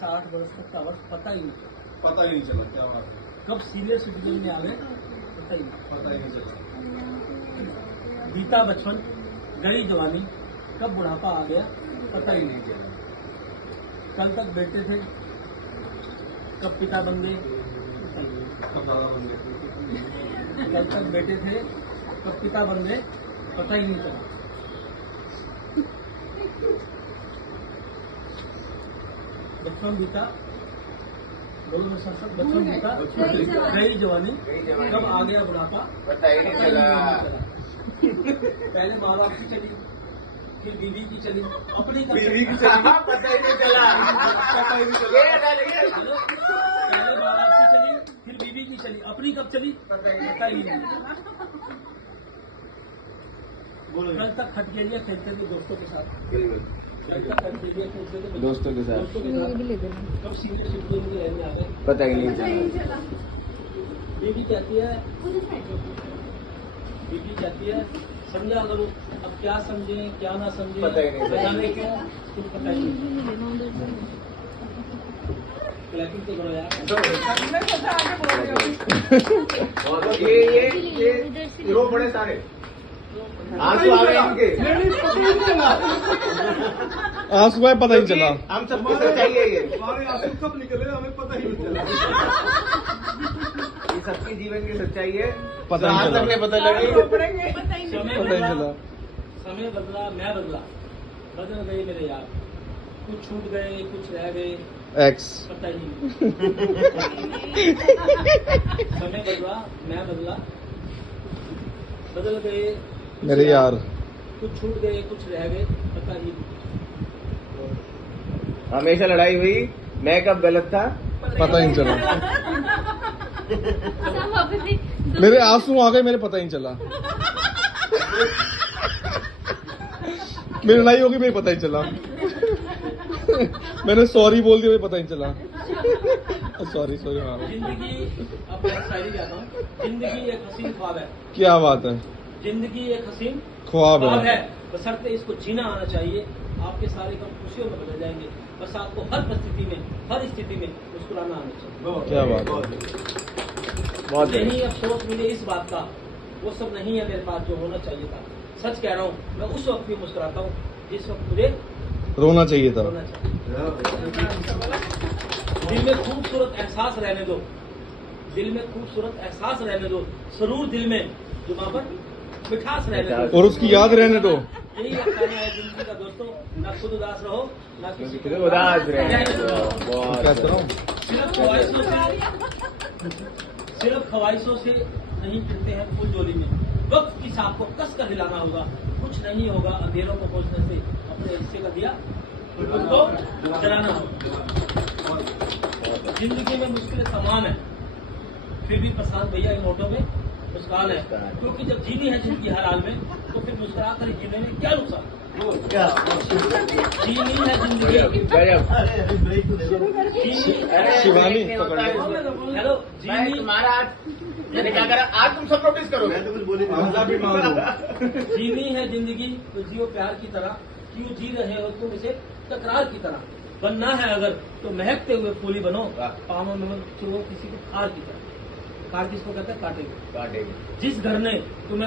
60 वर्ष तक का वक्त पता ही नहीं चला। पता ही नहीं चला क्या बात है। कब सीनियर सिटीजन में आ गए पता ही नहीं चला। बीता बचपन, गई जवानी, कब बुढ़ापा आ गया पता ही नहीं चला। कल तक बेटे थे, कब पिता बन गए पता ही नहीं। कब दादा बन गए। कल तक बेटे थे, कब पिता बन गए पता ही नहीं चला। बचपन बीता, बोलो मैं सर, बचपन बीता, गई जवानी, कब आ गया बुढ़ापा पता ही नहीं चला। पहले माँ बाप की चली, फिर बीवी की चली, अपनी कब बीवी की चली? चली। पता ही नहीं चला। पता ही नहीं चला। ये डालिए। पहले माँ बाप की चली, फिर बीवी की चली, अपनी कब चली पता ही पता ही नहीं। कल तक खटखेलियाँ खेलते थे दोस्तों के साथ, कल तक खटखेलियाँ खेलते थे दोस्तों के साथ। कब सीनियर सिटीजन की रहने आ गए पता ही नहीं चला। बीवी कहती है, समझा करो, अब क्या समझे क्या ना समझे पता ही नहीं। बताने क्यों कुछ पता ही नहीं। क्लैपिंग तो करो यार। ये रो बड़े सारे आंसू आ गए इनके। आंसू है पता ही नहीं चला। हम सबको सच्चाई है ये। हमारे आंसू कब निकले हमें पता ही नहीं चला। ये सबकी जीवन की सच्चाई है। पता ही नहीं आज तक चला। नहीं पता लगी। समय पता ही नहीं चला। समय बदला, मैं बदला, बदल गए मेरे यार, कुछ छूट गए कुछ रह गए एक्स पता ही नहीं। समय बदला, मैं बदला, बदल गए मेरे यार। कुछ छूट गए कुछ रह गए पता ही नहीं। हमेशा लड़ाई हुई, मैं कब गलत था। पता ही नहीं चला। मेरे आंसू आ गए, मेरे पता ही नहीं चला। मेरी लड़ाई होगी, मेरे पता ही चला। मैंने सॉरी बोल दिया, मेरे पता ही नहीं चला। सॉरी हाँ। जिंदगी, अब मैं शायरी गाता हूँ। जिंदगी एक हसीन ख्वाब है, क्या बात है। जिंदगी एक हसीन ख्वाब ख्वाब है। है, बशर्ते इसको जीना आना चाहिए। आपके सारे कम खुशियों में बदल जाएंगे, बस आपको हर परिस्थिति में, हर स्थिति में मुस्कुराना आना चाहिए। क्या बात है। बहुत नहीं अफसोस मुझे इस बात का, वो सब नहीं है मेरे पास जो होना चाहिए था। सच कह रहा हूँ, मैं उस वक्त भी मुस्कुराता हूँ जिस वक्त मुझे रोना चाहिए था। होना चाहिए। दिल में खूबसूरत एहसास रहने दो, दिल में खूबसूरत एहसास रहने दो, सरूर दिल में जुबां पर मिठास रहने दो। और उसकी याद रहने दो। यही अफसाना है जिंदगी का दोस्तों, ना खुद उदास रहो ना किसी को उदास रहे। क्या कर रहा हूँ। सिर्फ ख्वाहिशों से नहीं फिरते हैं फूल जोली में, वक्त की सांप को कस कर हिलाना होगा। कुछ नहीं होगा अंधेरों को पहुंचने से, अपने हिस्से का दिया खुद को जलाना होगा। जिंदगी में मुश्किलें तमाम है, फिर भी प्रशांत भैया इन मोटो में मुस्कान है, क्योंकि जब जीनी है जिंदगी हर हाल में तो फिर मुस्कुरा कर जीने में क्या नुकसान। जीनी है जिंदगी, शिवानी हेलो जीनी, तुम्हारा मैंने क्या करा आज तुम सब नोटिस करो। मैं तो कुछ बोली जीनी है जिंदगी तो जियो प्यार की तरह, क्यों जी रहे हो तुम इसे तकरार की तरह। बनना है अगर तो महकते हुए फूली बनो, पाँवों में मत छुओ किसी को खार की तरह। खार किसको कहते हैं, काटेगी। काटेगी। जिस घर ने तुम्हें